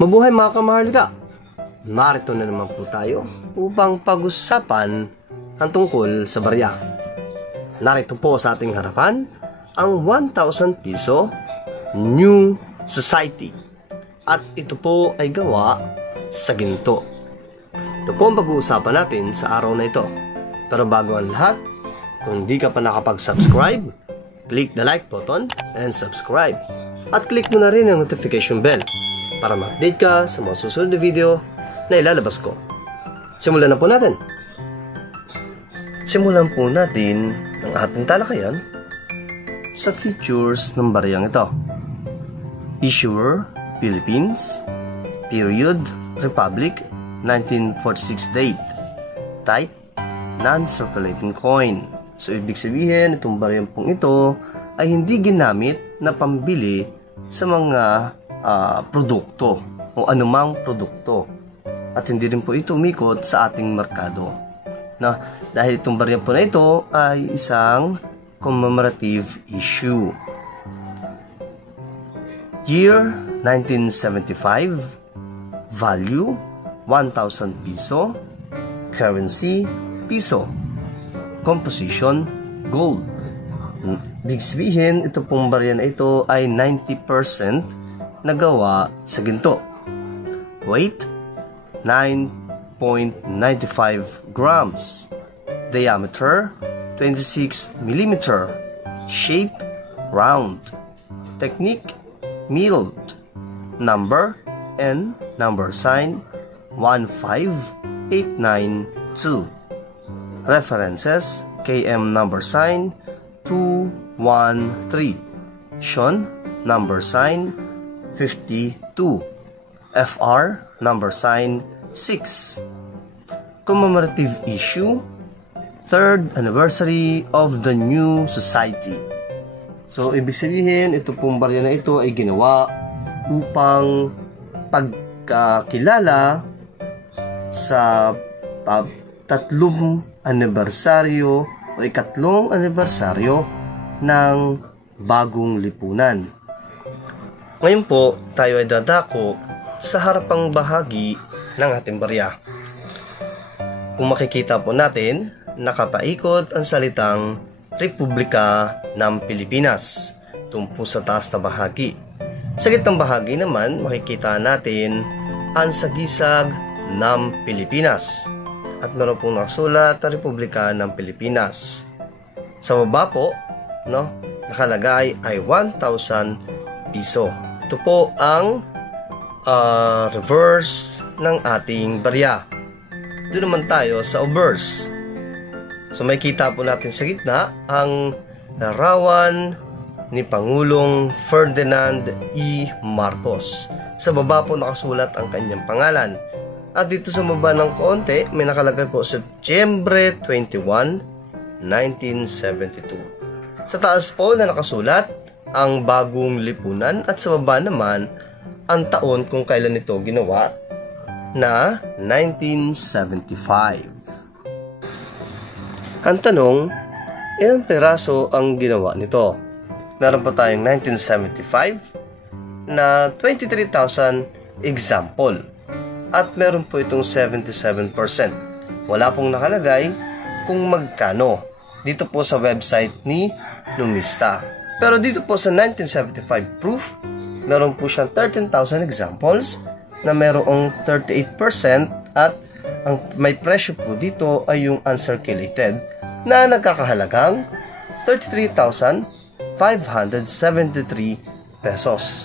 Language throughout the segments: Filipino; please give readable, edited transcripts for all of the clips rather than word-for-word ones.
Mabuhay mga kamaharlika! Narito na naman po tayo upang pag-usapan ang tungkol sa barya. Narito po sa ating harapan ang 1,000 piso New Society. At ito po ay gawa sa ginto. Ito po ang pag-uusapan natin sa araw na ito. Pero bago ang lahat, kung di ka pa nakapag-subscribe, click the like button and subscribe. At click mo na rin ang notification bell para ma-update ka sa mga susunod na video na ilalabas ko. Simulan na po natin. Simulan po natin ang ating talakayan sa features ng baryang ito. Issuer, Philippines. Period, Republic, 1946 date. Type, non-circulating coin. So, ibig sabihin, itong baryang pong ito ay hindi ginamit na pambili sa mga produkto o anumang produkto. At hindi rin po ito umikot sa ating merkado. Dahil itong baryang po na ito ay isang commemorative issue. Year 1975, value 1,000 piso, currency piso, composition gold. Big sabihin, ito pong barya na ito ay 90% nagawa sa ginto. Weight 9.95 grams. Diameter 26 mm. Shape round. Technique milled. Number and number sign 15892. References KM number sign 213. Sean number sign 52. FR number sign 6. Commemorative issue, 3rd anniversary of the New Society. So, ibig sabihin, ito pong barya na ito ay ginawa upang pagkakilala sa tatlong anibersaryo o ikatlong anibersaryo ng bagong lipunan. Ngayon po, tayo ay dadako sa harapang bahagi ng ating barya. Kung makikita po natin, nakapaikot ang salitang Republika ng Pilipinas tumpo sa taas na bahagi. Sa gitnang bahagi naman, makikita natin ang sagisag ng Pilipinas. At meron pong nakasulat na Republika ng Pilipinas. Sa baba po, nakalagay ay 1,000 piso. Ito po ang reverse ng ating barya. Doon naman tayo sa obverse. So may kita po natin sa gitna ang larawan ni Pangulong Ferdinand E. Marcos. Sa baba po nakasulat ang kanyang pangalan. At dito sa baba ng konti, may nakalagay po Setyembre 21, 1972. Sa taas po na nakasulat ang bagong lipunan at sa baba naman ang taon kung kailan ito ginawa na 1975. Ang tanong, ilang peraso ang ginawa nito? Meron pa tayong 1975 na 23,000 example. At meron po itong 77%. Wala pong nakalagay kung magkano. Dito po sa website ni Numista. Pero dito po sa 1975 proof, meron po siyang 13,000 examples na merong 38% at ang may presyo po dito ay yung uncirculated na nagkakahalagang 33,573 pesos.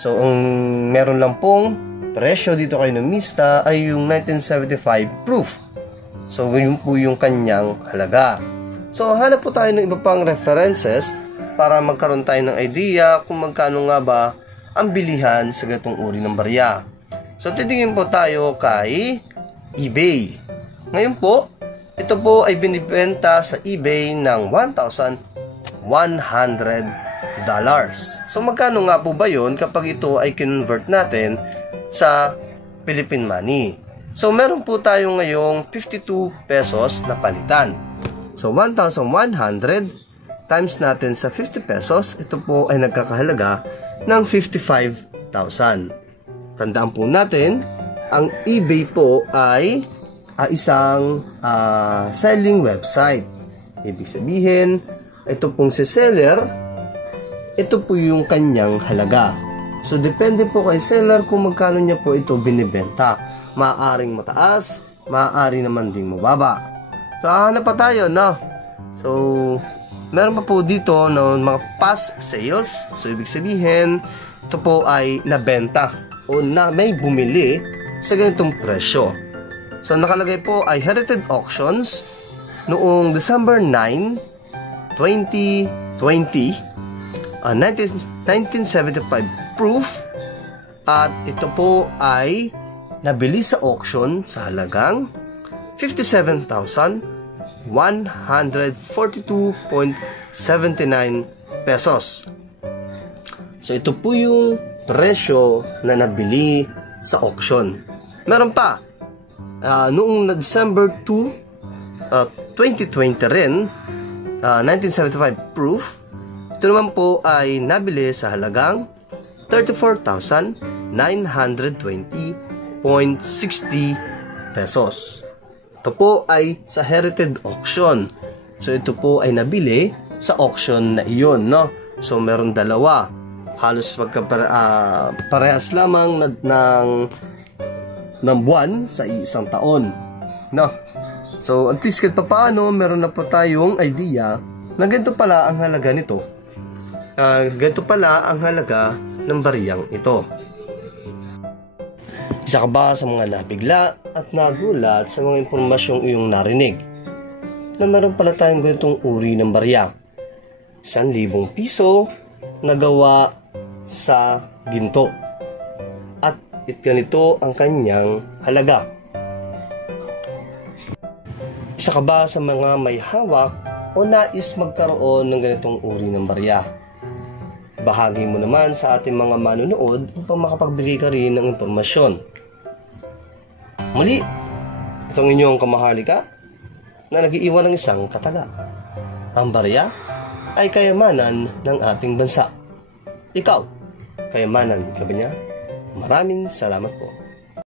So, ang meron lang pong presyo dito kay Numista ay yung 1975 proof. So, yun po yung kanyang halaga. So, hanap po tayo ng iba pang references para magkaroon tayo ng idea kung magkano nga ba ang bilihan sa ganitong uri ng barya. So, titingin po tayo kay eBay. Ngayon po, ito po ay binibenta sa eBay ng $1,100. So, magkano nga po ba yun kapag ito ay kinonvert natin sa Philippine money? So, meron po tayo ngayong 52 pesos na palitan. So, 1,100 times natin sa 50 pesos, ito po ay nagkakahalaga ng 55,000. tandaan po natin, ang eBay po ay isang selling website. Ibig sabihin, ito pong si seller, ito po yung kanyang halaga. So, depende po kay seller kung magkano niya po ito binibenta. Maaaring mataas, maaari naman ding mababa. So, hanap pa tayo, no? So, meron pa po dito no, mga past sales. So, ibig sabihin, ito po ay nabenta o na may bumili sa ganitong presyo. So, nakalagay po ay Heritage Auctions noong December 9, 2020, 1975 proof, at ito po ay nabili sa auction sa halagang 57,142.79 pesos. So, ito po yung presyo na nabili sa auction. Meron pa, noong December 2, 2020 rin, 1975 proof, ito naman po ay nabili sa halagang 34,920.60 pesos. Ito po ay sa Heritage Auction. So, ito po ay nabili sa auction na iyon, no? So, meron dalawa. Halos parehas lamang ng buwan sa isang taon, no? So, at least kahit paano, meron na po tayong idea na ganito pala ang halaga nito. Ganito pala ang halaga ng bariyang ito. Isa ka ba sa mga nabigla at nagulat sa mga impormasyong iyong narinig na meron pala tayong ganitong uri ng barya? 1,000 piso na gawa sa ginto at ganito ang kanyang halaga. Isa ka ba sa mga may hawak o nais magkaroon ng ganitong uri ng barya? Bahagi mo naman sa ating mga manonood upang makapagbigay ka rin ng impormasyon. Muli, itong inyong kamahalika na nag-iiwan ng isang kataga. Ang barya ay kayamanan ng ating bansa. Ikaw, kayamanan ka ba niya? Maraming salamat po.